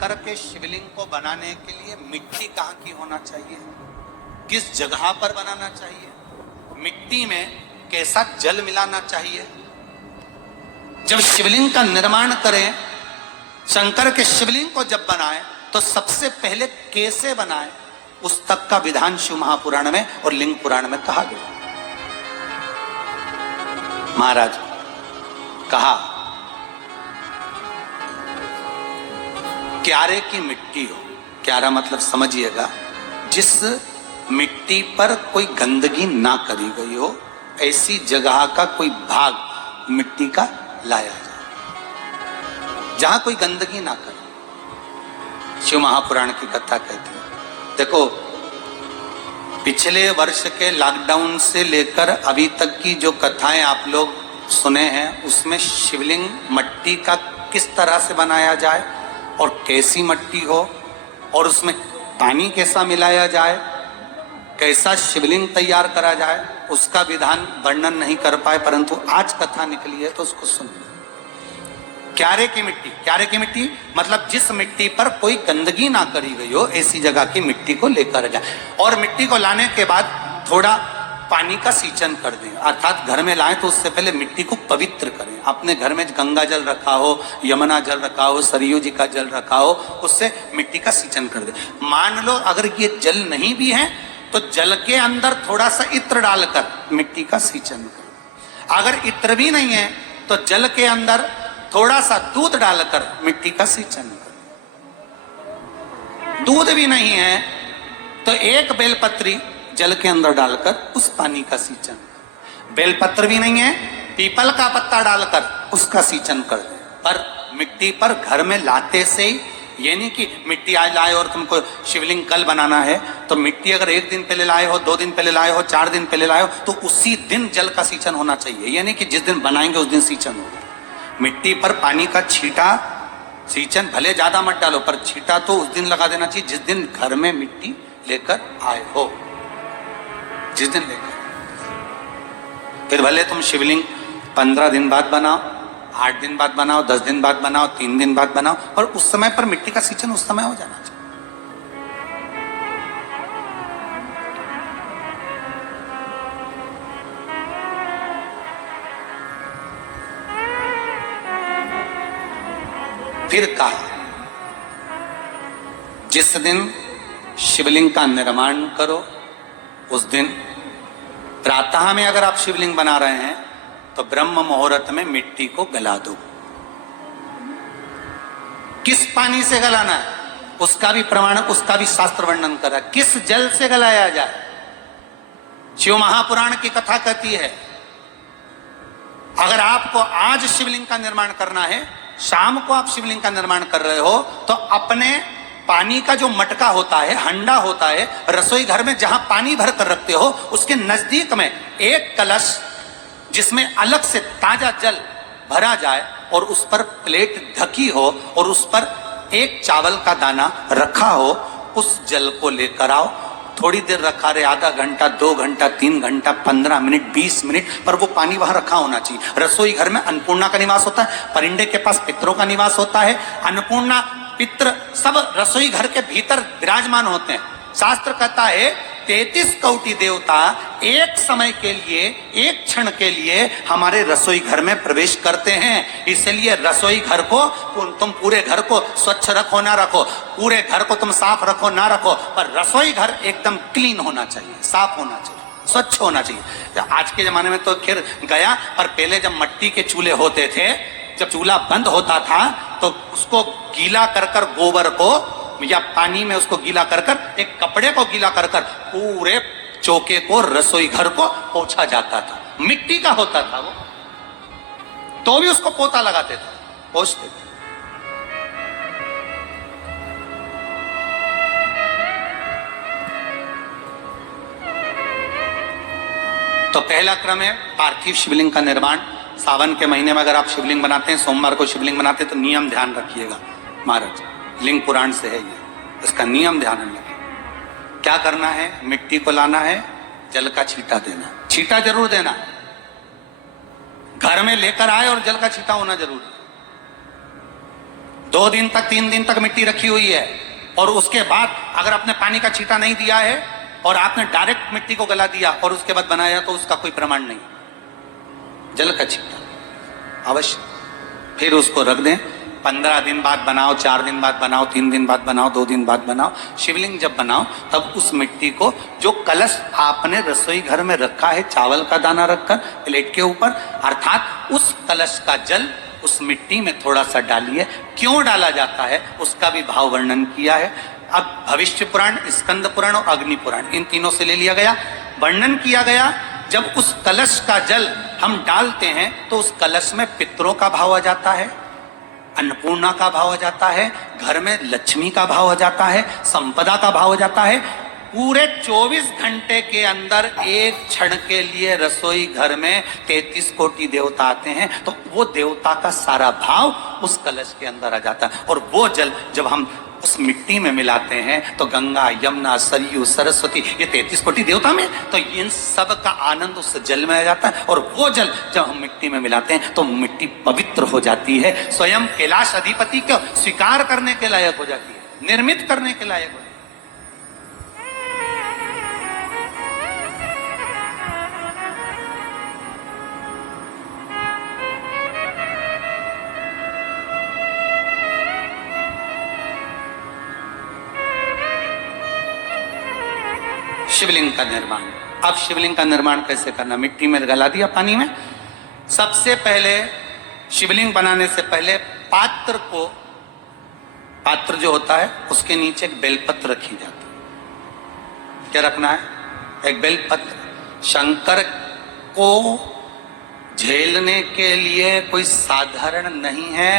शंकर के शिवलिंग को बनाने के लिए मिट्टी कहाँ की होना चाहिए, किस जगह पर बनाना चाहिए, मिट्टी में कैसा जल मिलाना चाहिए। जब शिवलिंग का निर्माण करें, शंकर के शिवलिंग को जब बनाएं तो सबसे पहले कैसे बनाएं, उस तक का विधान शिव महापुराण में और लिंग पुराण में कहा गया। महाराज कहा क्यारे की मिट्टी हो, क्यारा मतलब समझिएगा जिस मिट्टी पर कोई गंदगी ना करी गई हो, ऐसी जगह का कोई भाग मिट्टी का लाया जाए जहां कोई गंदगी ना करे। शिव महापुराण की कथा कहती है। देखो, पिछले वर्ष के लॉकडाउन से लेकर अभी तक की जो कथाएं आप लोग सुने हैं, उसमें शिवलिंग मट्टी का किस तरह से बनाया जाए और कैसी मट्टी हो और उसमें पानी कैसा मिलाया जाए, कैसा शिवलिंग तैयार करा जाए, उसका विधान वर्णन नहीं कर पाए, परंतु आज कथा निकली है तो उसको सुनिए। क्यारे की मिट्टी, क्यारे की मिट्टी मतलब जिस मिट्टी पर कोई गंदगी ना करी गई हो, ऐसी जगह की मिट्टी को लेकर जाए और मिट्टी को लाने के बाद थोड़ा पानी का सींचन कर दें, अर्थात घर में लाएं तो उससे पहले मिट्टी को पवित्र करें। अपने घर में गंगा जल रखा हो, यमुना जल रखा हो, सरयू जी का जल रखा हो, उससे मिट्टी का सींचन कर दें। मान लो अगर ये जल नहीं भी है तो जल के अंदर थोड़ा सा इत्र डालकर मिट्टी का सींचन करें। अगर इत्र भी नहीं है तो जल के अंदर थोड़ा सा दूध डालकर मिट्टी का सींचन करें। दूध भी नहीं है तो एक बेलपत्री जल के अंदर डालकर उस पानी का सींचन। बेलपत्र भी नहीं है, पीपल का पत्ता डालकर उसका सींचन कर दे। पर मिट्टी पर घर में लाते से ही, ये नहीं कि मिट्टी आज लाए और तुमको शिवलिंग कल बनाना है, तो मिट्टी अगर एक दिन पहले लाए हो, 2 दिन पहले लाए हो, 4 दिन पहले लाए हो, तो उसी दिन जल का सींचन होना चाहिए। ये नहीं कि जिस दिन बनाएंगे उस दिन सींचन होगा। मिट्टी पर पानी का छींटा, सींचन भले ज्यादा मत डालो, पर छींटा तो उस दिन लगा देना चाहिए जिस दिन घर में मिट्टी लेकर आए हो, जिस दिन लेकर। फिर भले तुम शिवलिंग 15 दिन बाद बनाओ, 8 दिन बाद बनाओ, 10 दिन बाद बनाओ, 3 दिन बाद बनाओ, और उस समय पर मिट्टी का सींचन उस समय हो जाना चाहिए। फिर कहा जिस दिन शिवलिंग का निर्माण करो उस दिन प्रातः में अगर आप शिवलिंग बना रहे हैं तो ब्रह्म मुहूर्त में मिट्टी को गला दो। किस पानी से गलाना है उसका भी प्रमाण, उसका भी शास्त्र वर्णन करा। किस जल से गलाया जाए, शिव महापुराण की कथा कहती है अगर आपको आज शिवलिंग का निर्माण करना है, शाम को आप शिवलिंग का निर्माण कर रहे हो, तो अपने पानी का जो मटका होता है, हंडा होता है, रसोई घर में जहां पानी भर कर रखते हो, उसके नजदीक में एक कलश जिसमें अलग से ताजा जल भरा जाए और उस पर प्लेट ढकी हो और उस पर एक चावल का दाना रखा हो, उस जल को लेकर आओ। थोड़ी देर रखा रहे, आधा घंटा, 2 घंटा, 3 घंटा, 15 मिनट, 20 मिनट, पर वो पानी वहां रखा होना चाहिए। रसोई घर में अन्नपूर्णा का निवास होता है, परिंदे के पास पितरों का निवास होता है, अन्नपूर्णा पित्र सब रसोई घर के भीतर विराजमान होते हैं। शास्त्र कहता है 33 कोटि देवता एक समय के लिए, एक क्षण के लिए हमारे रसोई घर में प्रवेश करते हैं। इसलिए रसोई घर को तुम पूरे घर को स्वच्छ रखो ना रखो, पूरे घर को तुम साफ रखो ना रखो, पर रसोई घर एकदम क्लीन होना चाहिए, साफ होना चाहिए, स्वच्छ होना चाहिए। आज के जमाने में तो खैर गया, पर पहले जब मट्टी के चूल्हे होते थे, जब चूल्हा बंद होता था तो उसको गीला कर कर, गोबर को या पानी में उसको गीला कर कर, एक कपड़े को गीला कर कर पूरे चौके को, रसोई घर को पोंछा जाता था। मिट्टी का होता था वो, तो भी उसको पोता लगाते थे, पोंछते थे। तो पहला क्रम है पार्थिव शिवलिंग का निर्माण। सावन के महीने में अगर आप शिवलिंग बनाते हैं, सोमवार को शिवलिंग बनाते हैं, तो नियम ध्यान रखिएगा महाराज, लिंग पुराण से है ये, इसका नियम ध्यान रखिए। क्या करना है, मिट्टी को लाना है, जल का छींटा देना, छींटा जरूर देना, घर में लेकर आए और जल का छींटा होना जरूरी। 2 दिन तक 3 दिन तक मिट्टी रखी हुई है और उसके बाद अगर आपने पानी का छींटा नहीं दिया है और आपने डायरेक्ट मिट्टी को गला दिया और उसके बाद बनाया तो उसका कोई प्रमाण नहीं। जल का छींटा अवश्य, फिर उसको रख दें। 15 दिन बाद बनाओ, 4 दिन बाद बनाओ, 3 दिन बाद बनाओ, 2 दिन बाद बनाओ। शिवलिंग जब बनाओ तब उस मिट्टी को, जो कलश आपने रसोई घर में रखा है चावल का दाना रखकर प्लेट के ऊपर, अर्थात उस कलश का जल उस मिट्टी में थोड़ा सा डालिए। क्यों डाला जाता है उसका भी भाव वर्णन किया है। अब भविष्य पुराण, स्कंद पुराण और अग्नि पुराण, इन तीनों से ले लिया गया। वर्णन किया गया जब उस कलश का जल हम डालते हैं तो उस कलश में पितरों का भाव आ जाता है, अन्नपूर्णा का भाव आ जाता है, घर में लक्ष्मी का भाव आ जाता है, संपदा का भाव आ जाता है। पूरे 24 घंटे के अंदर एक क्षण के लिए रसोई घर में 33 कोटि देवता आते हैं, तो वो देवता का सारा भाव उस कलश के अंदर आ जाता है। और वो जल जब हम उस मिट्टी में मिलाते हैं तो गंगा, यमुना, सरयू, सरस्वती, ये 33 कोटि देवता में, तो इन सब का आनंद उस जल में आ जाता है। और वो जल जब हम मिट्टी में मिलाते हैं तो मिट्टी पवित्र हो जाती है, स्वयं कैलाश अधिपति को स्वीकार करने के लायक हो जाती है, निर्मित करने के लायक हो जाती है। शिवलिंग का निर्माण। अब शिवलिंग का निर्माण कैसे करना? मिट्टी में गला दिया पानी में। सबसे पहले शिवलिंग बनाने से पहले पात्र जो होता है उसके नीचे एक बेलपत्र रखी जाती है। क्या रखना है? एक बेलपत्र। शंकर को झेलने के लिए कोई साधारण नहीं है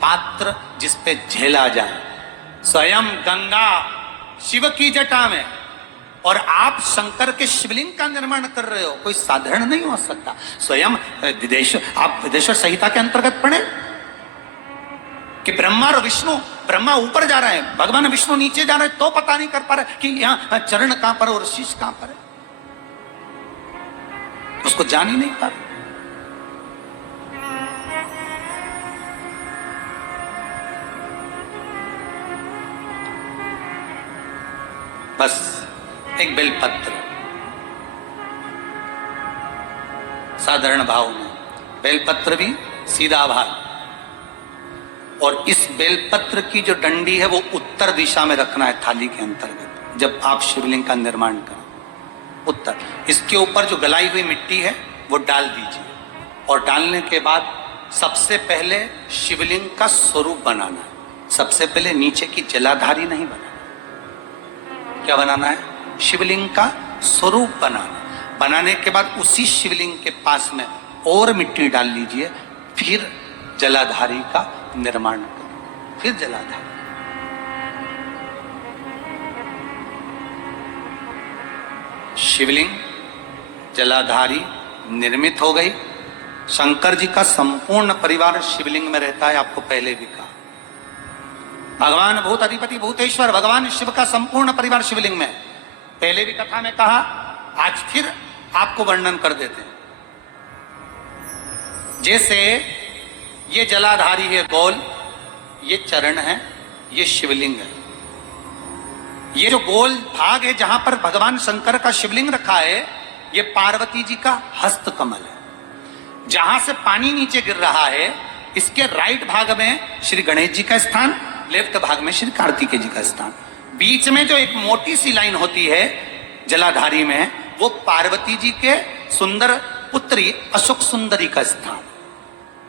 पात्र जिसपे झेला जाए। स्वयं गंगा शिव की जटा में और आप शंकर के शिवलिंग का निर्माण कर रहे हो, कोई साधारण नहीं हो सकता। स्वयं आप विदेश्वर संहिता के अंतर्गत पढ़े कि ब्रह्मा और विष्णु, ब्रह्मा ऊपर जा रहे हैं, भगवान विष्णु नीचे जा रहे हैं, तो पता नहीं कर पा रहे कि यहां चरण कहां पर और शीश कहां पर है, उसको जान ही नहीं पा रहे। बस एक बेलपत्र साधारण भाव में, बेलपत्र भी सीधा भाग, और इस बेलपत्र की जो डंडी है वो उत्तर दिशा में रखना है थाली के अंतर्गत। जब आप शिवलिंग का निर्माण करें उत्तर, इसके ऊपर जो गलाई हुई मिट्टी है वो डाल दीजिए। और डालने के बाद सबसे पहले शिवलिंग का स्वरूप बनाना है। सबसे पहले नीचे की जलाधारी नहीं बनाना। क्या बनाना है? शिवलिंग का स्वरूप बनाना। बनाने के बाद उसी शिवलिंग के पास में और मिट्टी डाल लीजिए, फिर जलाधारी का निर्माण करें। फिर जलाधारी, शिवलिंग जलाधारी निर्मित हो गई। शंकर जी का संपूर्ण परिवार शिवलिंग में रहता है, आपको पहले भी कहा। भगवान भूत अधिपति भूतेश्वर भगवान शिव का संपूर्ण परिवार शिवलिंग में, पहले भी कथा में कहा, आज फिर आपको वर्णन कर देते हैं। जैसे ये जलाधारी है गोल, ये चरण है, ये शिवलिंग है। ये जो गोल भाग है जहां पर भगवान शंकर का शिवलिंग रखा है, ये पार्वती जी का हस्त कमल है। जहां से पानी नीचे गिर रहा है, इसके राइट भाग में श्री गणेश जी का स्थान, लेफ्ट भाग में श्री कार्तिकेय जी का स्थान। बीच में जो एक मोटी सी लाइन होती है जलाधारी में, वो पार्वती जी के सुंदर पुत्री अशोक सुंदरी का स्थान।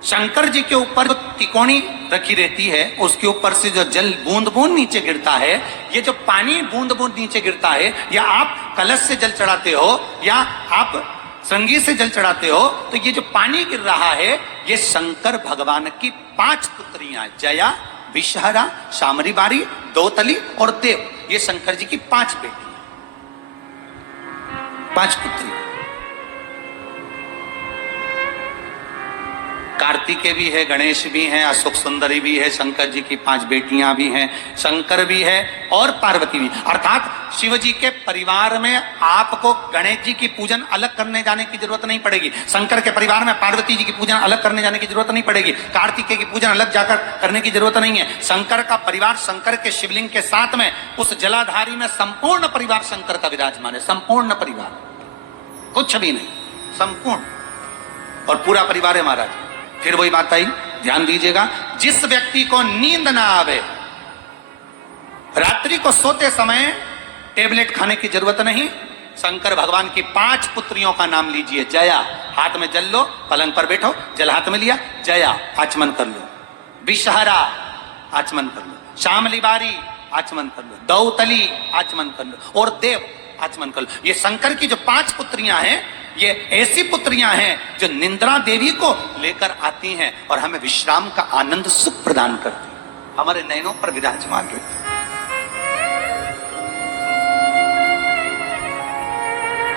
शंकर जी के ऊपर जो तिकोनी रखी रहती है, उसके ऊपर से जो जल बूंद बूंद नीचे गिरता है, ये जो पानी बूंद बूंद नीचे गिरता है, या आप कलश से जल चढ़ाते हो या आप संगीत से जल चढ़ाते हो, तो ये जो पानी गिर रहा है, ये शंकर भगवान की 5 पुत्रियां, जया, विषहरा, शामरी बारी, दोतली और देव, ये शंकर जी की 5 बेटी, 5 पुत्री। कार्तिकेय भी है, गणेश भी हैं, अशोक सुंदरी भी है, शंकर जी की 5 बेटियां भी हैं, शंकर भी है और पार्वती भी। अर्थात शिव जी के परिवार में आपको गणेश जी की पूजन अलग करने जाने की जरूरत नहीं पड़ेगी, शंकर के परिवार में पार्वती जी की पूजन अलग करने जाने की जरूरत नहीं पड़ेगी, कार्तिकेय की पूजन अलग जाकर करने की जरूरत नहीं है। शंकर का परिवार, शंकर के शिवलिंग के साथ में उस जलाधारी में संपूर्ण परिवार शंकर का विराजमान है, संपूर्ण परिवार, कुछ भी नहीं, संपूर्ण और पूरा परिवार है महाराज। फिर वही बात आई, ध्यान दीजिएगा, जिस व्यक्ति को नींद ना आवे, रात्रि को सोते समय टेबलेट खाने की जरूरत नहीं, शंकर भगवान की 5 पुत्रियों का नाम लीजिए। जया, हाथ में जल लो, पलंग पर बैठो, जल हाथ में लिया, जया आचमन कर लो, विषहरा आचमन कर लो, शामली बारी आचमन कर लो, दौतली आचमन कर लो और देव आचमन कर लो। ये शंकर की जो 5 पुत्रियां हैं, ये ऐसी पुत्रियां हैं जो निंद्रा देवी को लेकर आती हैं और हमें विश्राम का आनंद सुख प्रदान करती हैं, हमारे नयनों पर विराजमान रहती हैं।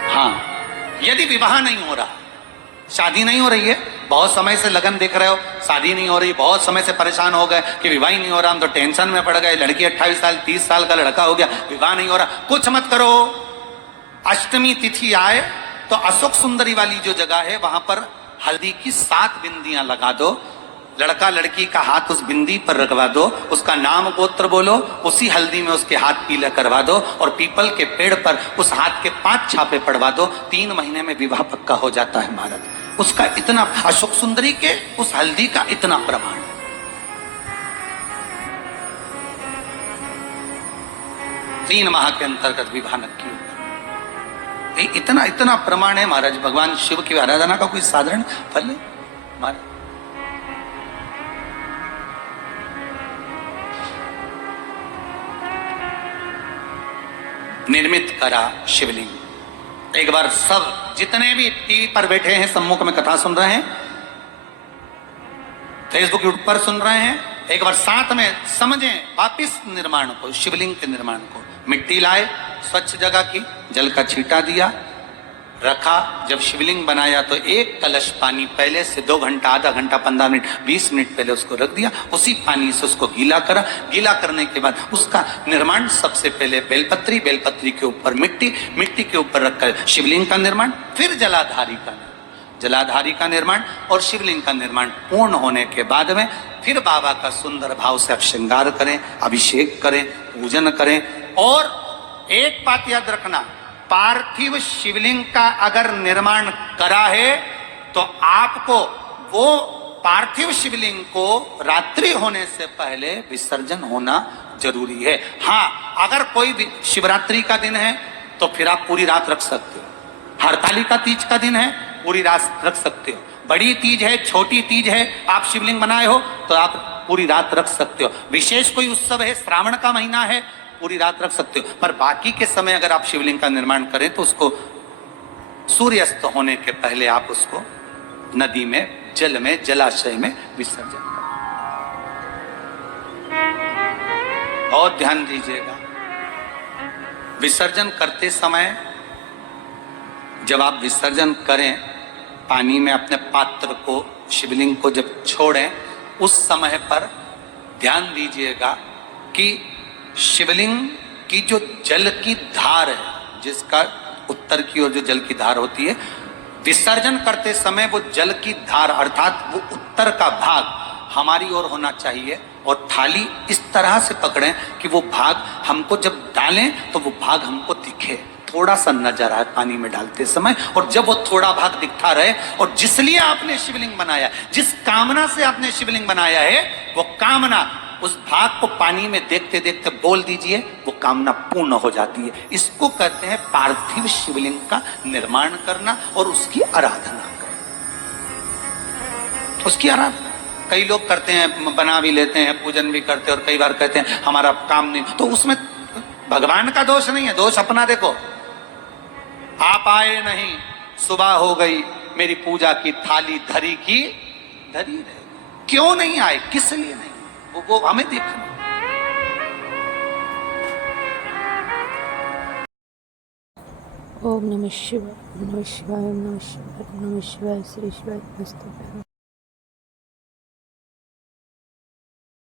हाँ, यदि विवाह नहीं हो रहा, शादी नहीं हो रही है, बहुत समय से लगन देख रहे हो, शादी नहीं हो रही, बहुत समय से परेशान हो गए कि विवाह ही नहीं हो रहा, हम तो टेंशन में पड़ गए, लड़की 28 साल 30 साल का लड़का हो गया, विवाह नहीं हो रहा, कुछ मत करो। अष्टमी तिथि आए तो अशोक सुंदरी वाली जो जगह है वहां पर हल्दी की 7 बिंदियां लगा दो, लड़का लड़की का हाथ उस बिंदी पर रखवा दो, उसका नाम गोत्र बोलो, उसी हल्दी में उसके हाथ पीला करवा दो और पीपल के पेड़ पर उस हाथ के 5 छापे पड़वा दो, 3 महीने में विवाह पक्का हो जाता है महाराज। उसका इतना, अशोक सुंदरी के उस हल्दी का इतना प्रमाण है। 3 माह के अंतर्गत विवाह नक्की होगा, इतना इतना प्रमाण है महाराज। भगवान शिव की आराधना का कोई साधारण फल है महाराज। निर्मित करा शिवलिंग। एक बार सब जितने भी टीवी पर बैठे हैं, सम्मुख में कथा सुन रहे हैं, फेसबुक यूट्यूब पर सुन रहे हैं, एक बार साथ में समझें वापिस निर्माण को, शिवलिंग के निर्माण को। मिट्टी लाए, स्वच्छ जगह की, जल का छींटा दिया, रखा। जब शिवलिंग बनाया तो 1 कलश पानी पहले से 2 घंटा, आधा घंटा, 15 मिनट, 20 मिनट पहले उसको रख दिया, उसी पानी से उसको गीला करा। गीला करने के बाद उसका निर्माण सबसे पहले बेलपत्री, बेलपत्री के ऊपर मिट्टी, मिट्टी के ऊपर रखकर शिवलिंग का निर्माण, फिर जलाधारी का निर्माण और शिवलिंग का निर्माण पूर्ण होने के बाद में फिर बाबा का सुंदर भाव से आप श्रृंगार करें, अभिषेक करें, पूजन करें। और एक बात याद रखना, पार्थिव शिवलिंग का अगर निर्माण करा है तो आपको वो पार्थिव शिवलिंग को रात्रि होने से पहले विसर्जन होना जरूरी है। हाँ, अगर कोई भी शिवरात्रि का दिन है तो फिर आप पूरी रात रख सकते हो, हरतालिका तीज का दिन है पूरी रात रख सकते हो, बड़ी तीज है, छोटी तीज है, आप शिवलिंग बनाए हो तो आप पूरी रात रख सकते हो, विशेष कोई उत्सव है, श्रावण का महीना है, पूरी रात रख सकते हो। पर बाकी के समय अगर आप शिवलिंग का निर्माण करें तो उसको सूर्यास्त होने के पहले आप उसको नदी में, जल में, जलाशय में विसर्जन करें। बहुत ध्यान दीजिएगा, विसर्जन करते समय जब आप विसर्जन करें, पानी में अपने पात्र को, शिवलिंग को जब छोड़ें, उस समय पर ध्यान दीजिएगा कि शिवलिंग की जो जल की धार है, जिसका उत्तर की ओर जो जल की धार होती है, विसर्जन करते समय वो जल की धार अर्थात वो उत्तर का भाग हमारी ओर होना चाहिए और थाली इस तरह से पकड़ें कि वो भाग हमको जब डालें तो वो भाग हमको दिखे, थोड़ा सा नजर आए पानी में डालते समय। और जब वो थोड़ा भाग दिखता रहे, और जिसलिए आपने शिवलिंग बनाया, जिस कामना से आपने शिवलिंग बनाया है, वो कामना उस भाग को पानी में देखते देखते बोल दीजिए, वो कामना पूर्ण हो जाती है। इसको कहते हैं पार्थिव शिवलिंग का निर्माण करना और उसकी आराधना करना। उसकी आराधना कई लोग करते हैं, बना भी लेते हैं, पूजन भी करते हैं और कई बार कहते हैं हमारा काम नहीं, तो उसमें भगवान का दोष नहीं है, दोष अपना देखो। आप आए नहीं, सुबह हो गई, मेरी पूजा की थाली धरी की धरी रहे, क्यों नहीं आए, किस लिए नहीं, वो हमें देखना। ओम नमः शिवाय, ओम नमः शिवाय, ओम नमः शिवाय, ओम नमः शिवाय, श्री शिवाय नमस्ते।